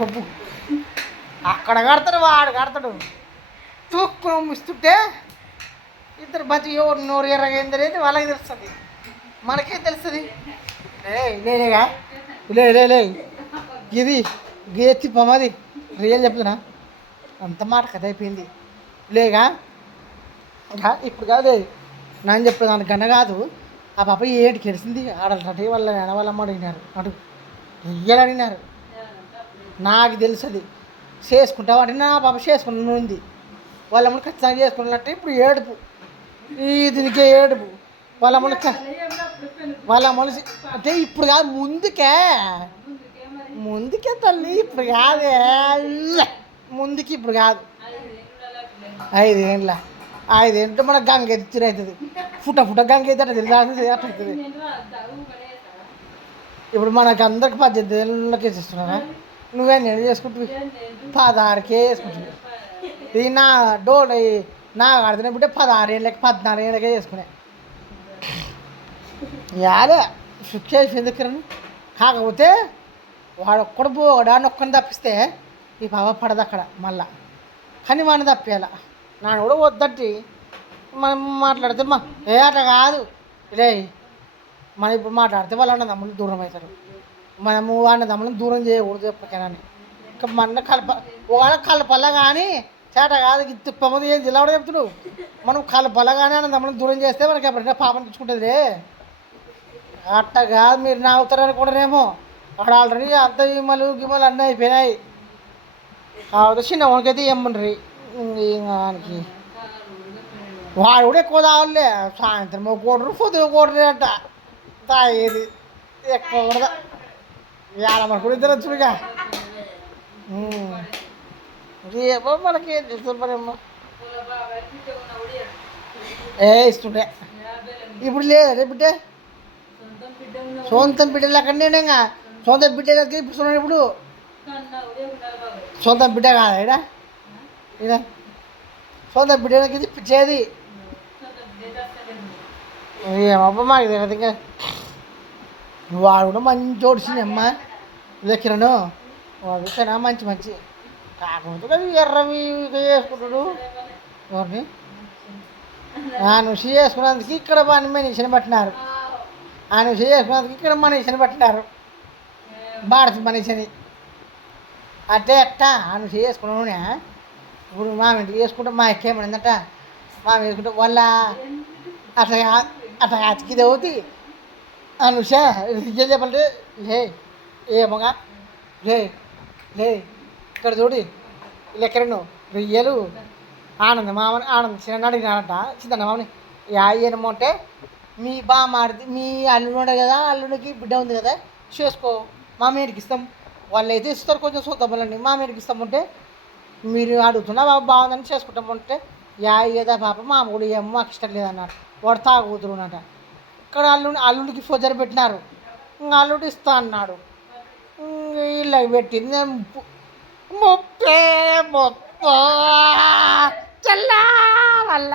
కొప్పు అక్కడ కడతాడు, వాడు కడతాడు. తూక్కు ఇస్తుంటే ఇద్దరు బతి ఎవరు నోరు ఎర్రగైందనేది వాళ్ళకి తెలుస్తుంది, మనకేం తెలుస్తుంది? లేగా లే ఇది గేతి పొమ్మది రియల్ చెప్తున్నా, అంత మాట కథ అయిపోయింది లేగా. ఇప్పుడు కాదు నేను చెప్పేది, దానికి గన్న కాదు. ఆ పాప ఏంటి గెలిచింది ఆడాలంటే వాళ్ళ వాళ్ళమ్మ అడిగినారు, అటు రియల్ అడిగినారు. నాకు తెలుస్తుంది చేసుకుంటావు అంటే నా పాప చేసుకుని ఉంది, వాళ్ళమ్మని ఖచ్చితంగా చేసుకున్నట్టు. ఇప్పుడు ఏడుపు, ఈ దీనికే ఏడుపు. వాళ్ళ మనిషి అంటే ఇప్పుడు కాదు, ముందుకే తల్లి, ఇప్పుడు కాదే, ముందుకి ఇప్పుడు కాదు. 5 ఏండ్ల మన గంగ ఎత్తురు అవుతుంది, ఫుట గంగ ఎత్తే తెలియాల్సింది అట్లవుతుంది. ఇప్పుడు మనకు అందరికి 18 ఏళ్ళకే చేస్తున్నారా? నువ్వేం చేసుకుంటు 16కే వేసుకుంటుంది. ఇది నా నా ఆడుతున్న బిడ్డ 16 ఏళ్ళకి 14 ఏళ్ళకే చేసుకునే యాదే శిక్ష ఎందుకని. కాకపోతే వాడు ఒక్కడు పోడాన్ని ఒక్కడిని తప్పిస్తే ఈ పాప పడదు అక్కడ మళ్ళా, కానీ వాడిని తప్పియాల. నాన్న కూడా వద్దంటే మనం మాట్లాడితే అట్లా కాదు లే. మనం ఇప్పుడు మాట్లాడితే వాళ్ళ అన్నదమ్ములు దూరం అవుతారు, మనము అన్నదమ్ములను దూరం చేయకూడదు ఎప్పటికైనా. ఇంకా మన కలపల్ల కానీ చేట కాదు, తిప్పమంది ఏం జిల్లావడ చెప్తుడు. మనం కలపల్ల కానీ అన్నదమ్ములను దూరం చేస్తే మనకి ఎప్పటికైనా పాపం తెచ్చుకుంటుంది. అట్ట కాదు, మీరు నావుతారు అనుకుంటారేమో. అక్కడ ఆల్రెడీ అంత గిమ్మలు అన్నీ అయిపోయినాయి. కాకపోతే చిన్న వానికైతే ఏమండ్రి వానికి వాడు కూడా ఎక్కువ తాగలే. సాయంత్రం కోటరు పొద్దున కోటరు అంట తాగేది ఎక్కువ కూడా. మన కూడా ఇద్దరు వచ్చుగా రేపో మనకి ఏం తెలుసు ఇస్తుంటే. ఇప్పుడు లేదు రేపు బిడ్డ సొంతం బిడ్డలు అక్కడనే ఇంకా సొంత బిడ్డ ఇప్పుడు ఇప్పుడు సొంత బిడ్డ కాదా ఇడ సొంత బిడ్డలకి పిచ్చేది ఏమబ్బా మాకు తెలియదు. ఇంకా వాడు కూడా మంచి ఓడిచిందమ్మ లెక్కలను, వాడు చాలా మంచి కాకపోతే ఎర్రవి చేసుకుంటాడు. ఎవరిని నువ్వు చేసుకున్నందుకు ఇక్కడ మనిషిని పట్టినారు, నువ్వు చేసుకున్నందుకు ఇక్కడ మనిషిని పట్టినారు, భారత మనిషిని. అంటే ఎట్టా నువ్వు చేసుకున్నావునే. ఇప్పుడు మా ఇంటికి చేసుకుంటే మా ఎక్కేమనిందట, మా వేసుకుంటే వాళ్ళ అట్లా అతికిది అవుతుంది. అనుష రిజల్ చెప్పంటే ఏమోగా లే ఇక్కడ చూడు ఎక్కడ నువ్వు రియ్యలు ఆనందం మామని ఆనందం చిన్న అడిగినారంట. చిన్న మామని ఏమో అంటే మీ మాడితే మీ అల్లుడు ఉండే కదా, అల్లుడికి బిడ్డ ఉంది కదా, చేసుకో మా మీడికి ఇస్తాం. వాళ్ళు అయితే ఇస్తారు కొంచెం సొంతమ్మలండి, మా మీడికి ఇస్తామంటే మీరు అడుగుతున్నా బాగుందని చేసుకుంటామంటే ఏదా పాప మా కూడా ఏమో మాకు ఇష్టం లేదన్నారు. వాడు తాగుతున్నట. ఇక్కడ అల్లుడికి ఫోజర్ పెట్టినారు, ఇంకా అల్లుడు ఇస్తా అన్నాడు. ఇళ్ళకి పెట్టింది 30 చల్లా వల్ల